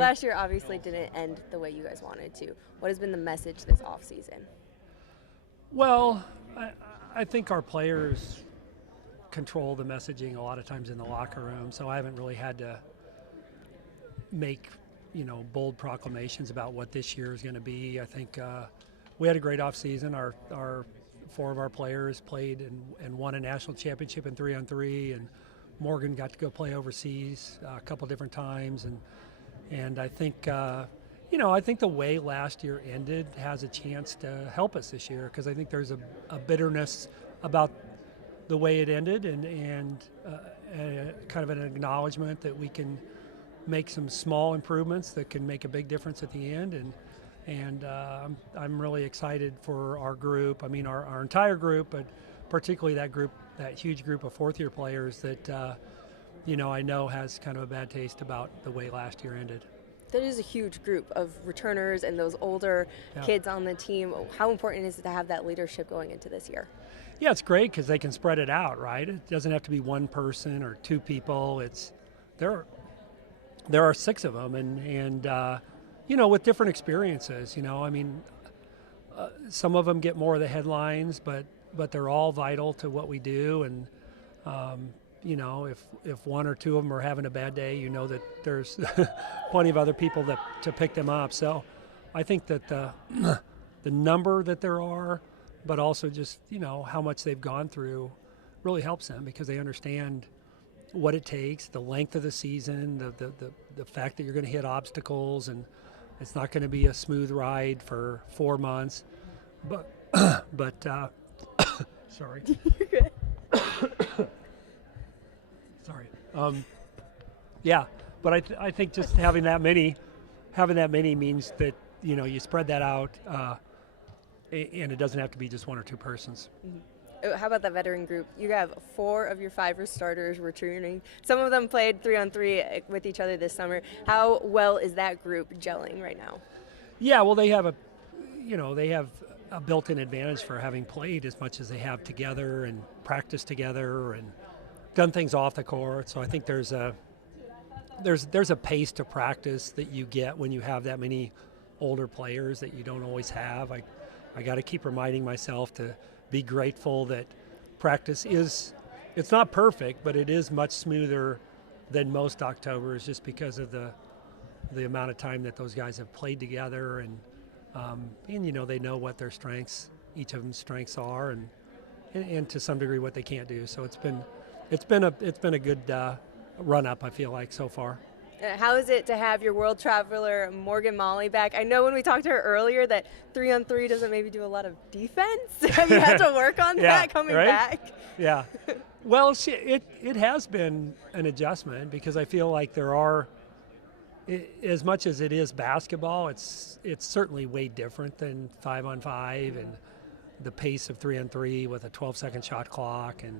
Last year obviously didn't end the way you guys wanted to. What has been the message this offseason? Well, I think our players control the messaging a lot of times in the locker room, so I haven't really had to make bold proclamations about what this year is going to be. I think we had a great offseason. Our four of our players played and won a national championship in 3-on-3, and Morgan got to go play overseas a couple different times, and I think I think the way last year ended has a chance to help us this year, because I think there's a bitterness about the way it ended, and kind of an acknowledgement that we can make some small improvements that can make a big difference at the end, and I'm really excited for our group. I mean, our entire group, but particularly that huge group of fourth-year players that I know has kind of a bad taste about the way last year ended. That is a huge group of returners and those older kids on the team. How important is it to have that leadership going into this year? Yeah, it's great because they can spread it out, right? It doesn't have to be one person or two people. There are six of them, and with different experiences. I mean, some of them get more of the headlines, but they're all vital to what we do, and if one or two of them are having a bad day, that there's plenty of other people to pick them up. So I think that the number that there are, but also just how much they've gone through, really helps them, because they understand what it takes, the length of the season, the fact that you're going to hit obstacles, and it's not going to be a smooth ride for 4 months. But sorry. Sorry. Yeah, but I think just having that many means that you spread that out, and it doesn't have to be just one or two persons. Mm-hmm. How about the veteran group? You have 4 of your 5 starters returning. Some of them played 3-on-3 with each other this summer. How well is that group gelling right now? Yeah, well, they have a built-in advantage for having played as much as they have together and practiced together and done things off the court. So I think there's a pace to practice that you get when you have that many older players that you don't always have. I got to keep reminding myself to be grateful that practice it's not perfect, but it is much smoother than most Octobers, just because of the amount of time that those guys have played together, and they know what their strengths, each of them's strengths are, and to some degree what they can't do. So it's been a good run up, I feel like, so far. How is it to have your world traveler Morgan Molly back? I know when we talked to her earlier that 3-on-3 doesn't maybe do a lot of defense. Have you had to work on that coming back? Yeah. Well, it has been an adjustment, because I feel like there are, as much as it is basketball, it's certainly way different than 5-on-5, and the pace of 3-on-3 with a 12-second shot clock and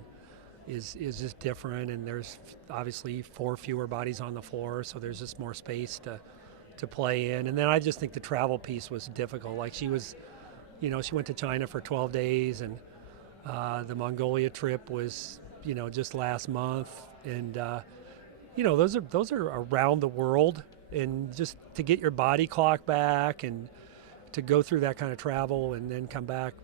is just different, and there's obviously 4 fewer bodies on the floor, so there's just more space to play in. And then I just think the travel piece was difficult. Like, she went to China for 12 days, and the Mongolia trip was just last month, and those are around the world, and just to get your body clock back and to go through that kind of travel and then come back,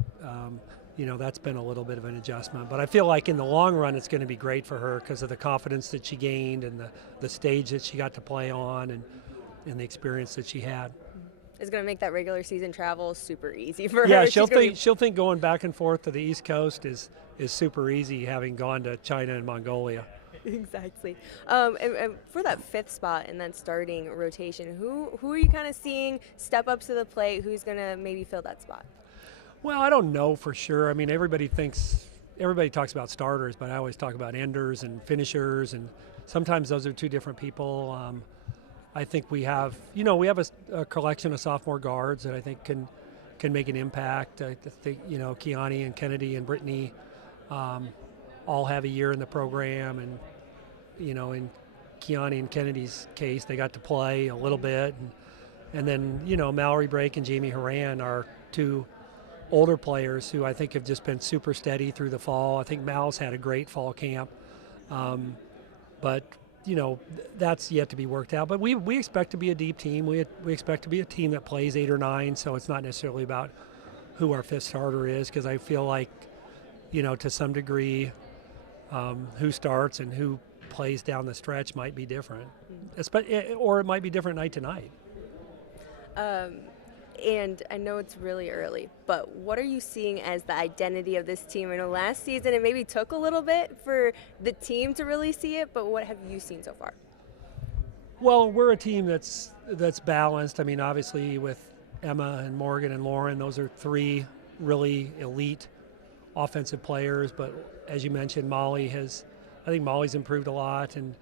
that's been a little bit of an adjustment. But I feel like in the long run it's going to be great for her, because of the confidence that she gained, and the stage that she got to play on, and the experience that she had. It's going to make that regular season travel super easy for her. Yeah, she'll think going back and forth to the East Coast is super easy, having gone to China and Mongolia. Exactly. And for that 5th spot in that starting rotation, who are you kind of seeing step up to the plate? Who's going to maybe fill that spot? Well, I don't know for sure. I mean, everybody talks about starters, but I always talk about enders and finishers, and sometimes those are two different people. I think we have a collection of sophomore guards that I think can make an impact. I think Kiani and Kennedy and Brittany all have a year in the program, and in Kiani and Kennedy's case, they got to play a little bit, and then Mallory Brake and Jamie Horan are 2 older players who I think have just been super steady through the fall. I think Mal's had a great fall camp, but that's yet to be worked out. But we expect to be a deep team. We expect to be a team that plays 8 or 9. So it's not necessarily about who our fifth starter is, because I feel like, to some degree, who starts and who plays down the stretch might be different, or it might be different night to night. And I know it's really early, but what are you seeing as the identity of this team? I know last season it maybe took a little bit for the team to really see it, but what have you seen so far? Well, we're a team that's balanced. I mean, obviously with Emma and Morgan and Lauren, those are 3 really elite offensive players, but as you mentioned, I think Molly's improved a lot, and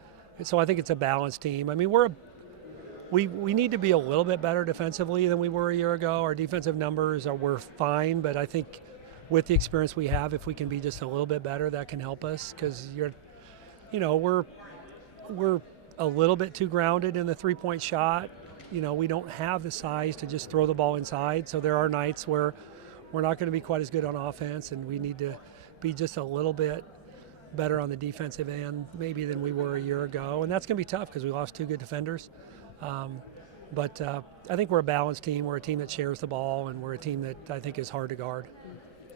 so I think it's a balanced team. I mean, we need to be a little bit better defensively than we were a year ago. Our defensive numbers were fine, but I think with the experience we have, if we can be just a little bit better, that can help us, because we're a little bit too grounded in the 3-point shot. We don't have the size to just throw the ball inside, so there are nights where we're not going to be quite as good on offense, and we need to be just a little bit better on the defensive end maybe than we were a year ago, and that's going to be tough because we lost 2 good defenders. But I think we're a balanced team. We're a team that shares the ball, and we're a team that I think is hard to guard.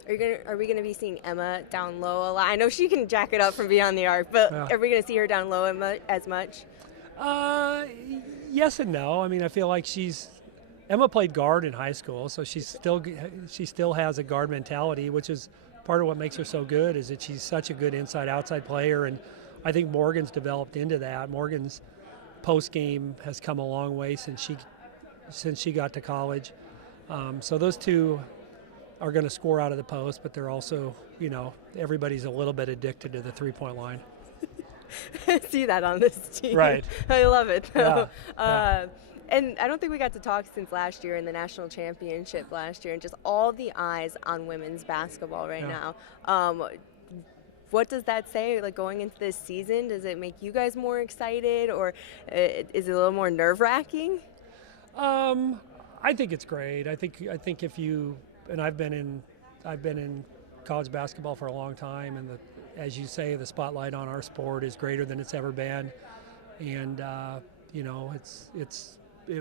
Are we going to be seeing Emma down low a lot? I know she can jack it up from beyond the arc, but are we going to see her down low as much? Yes and no. I mean, I feel like Emma played guard in high school, so she still has a guard mentality, which is part of what makes her so good, is that she's such a good inside-outside player, and I think Morgan's developed into that. Morgan's post game has come a long way since she got to college. So those 2 are going to score out of the post, but they're also, everybody's a little bit addicted to the 3-point line. I see that on this team. Right. I love it, though. Yeah. And I don't think we got to talk since last year in the national championship last year, and just all the eyes on women's basketball right now. What does that say, like, going into this season? Does it make you guys more excited, or is it a little more nerve-wracking? I think it's great. I think if you, and I've been in college basketball for a long time, and as you say, the spotlight on our sport is greater than it's ever been, and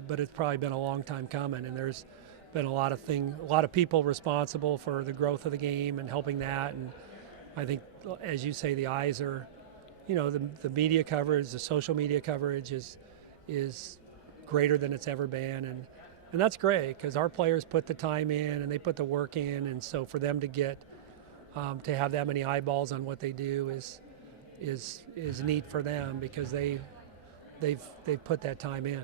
but it's probably been a long time coming, and there's been a lot of people responsible for the growth of the game and helping that, and I think, as you say, the eyes are, the media coverage, the social media coverage is greater than it's ever been, and that's great, because our players put the time in and they put the work in, and so for them to get to have that many eyeballs on what they do is neat for them, because they've put that time in.